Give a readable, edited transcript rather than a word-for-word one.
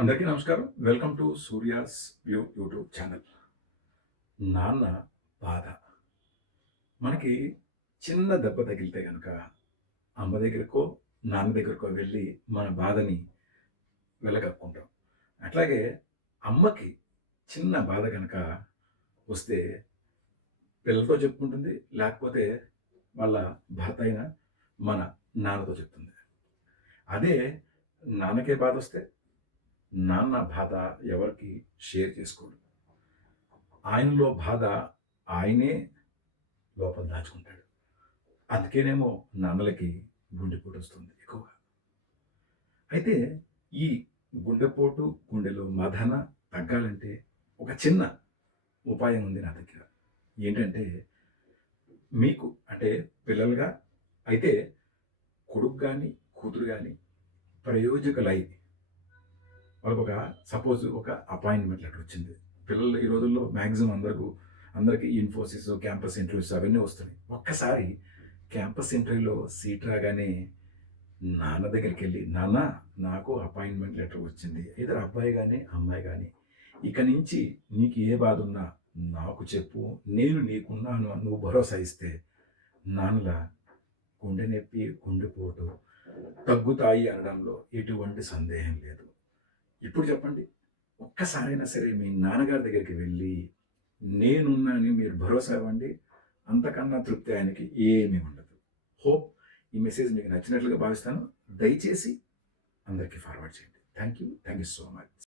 అందరికీ నమస్కారం. Welcome to Surya's view YouTube channel. నాన్న బాధ. మనకి చిన్న దెబ్బ తగిలితే గనక అమ్మ దగ్గరకో, నాన్న దగ్గరకో వెళ్ళి మన బాధని వెళ్లగక్కుంటాం. అట్లాగే అమ్మకి చిన్న బాధ గనక వస్తే పిల్లలతో చెప్పుకుంటుంది. లేకపోతే వాళ్ళ భర్త అయిన మన నాన్నతో చెప్తుంది. అదే నాన్నకే బాధొస్తే నాన్న బాధ ఎవరికి షేర్ చేసుకోడు. ఆయనలో బాధ ఆయనే లోపల దాచుకుంటాడు. అందుకేనేమో నాన్నలకి గుండెపోటు వస్తుంది ఎక్కువగా. అయితే ఈ గుండెపోటు, గుండెలో మదన తగ్గాలంటే ఒక చిన్న ఉపాయం ఉంది నా దగ్గర. ఏంటంటే మీకు అంటే పిల్లలుగా అయితే కొడుకు గాని, కూతురు గాని ప్రయోజకులై వాళ్ళకొక సపోజ్ ఒక అపాయింట్మెంట్ లెటర్ వచ్చింది. పిల్లలు ఈ రోజుల్లో మాక్సిమం అందరికీ ఇన్ఫోసిస్, క్యాంపస్ ఇంటర్వ్యూస్ అవన్నీ వస్తున్నాయి. ఒక్కసారి క్యాంపస్ ఇంటర్వ్యూలో సీట్ రాగానే నాన్న దగ్గరికెళ్ళి, "నాన్న నాకు అపాయింట్మెంట్ లెటర్ వచ్చింది. ఐదర్ అబ్బాయి గాని, అమ్మాయి గాని. ఇక నుంచి నీకు ఏ బాధ ఉన్నా నాకు చెప్పు. నేను నీకున్నాను అని నువ్వు భరోసా ఇస్తే నాన్నల గుండె నొప్పి, గుండెపోటు తగ్గుతాయి అనడంలో ఎటువంటి సందేహం లేదు." ఇప్పుడు చెప్పండి, ఒక్కసారైనా సరే మీ నాన్నగారి దగ్గరికి వెళ్ళి, నేనున్నానని మీరు భరోసా ఇవ్వండి. అంతకన్నా తృప్తి ఆయనకి ఏమీ ఉండదు. హోప్ ఈ మెసేజ్ మీకు నచ్చినట్లుగా భావిస్తాను. దయచేసి అందరికీ ఫార్వర్డ్ చేయండి. Thank you so much.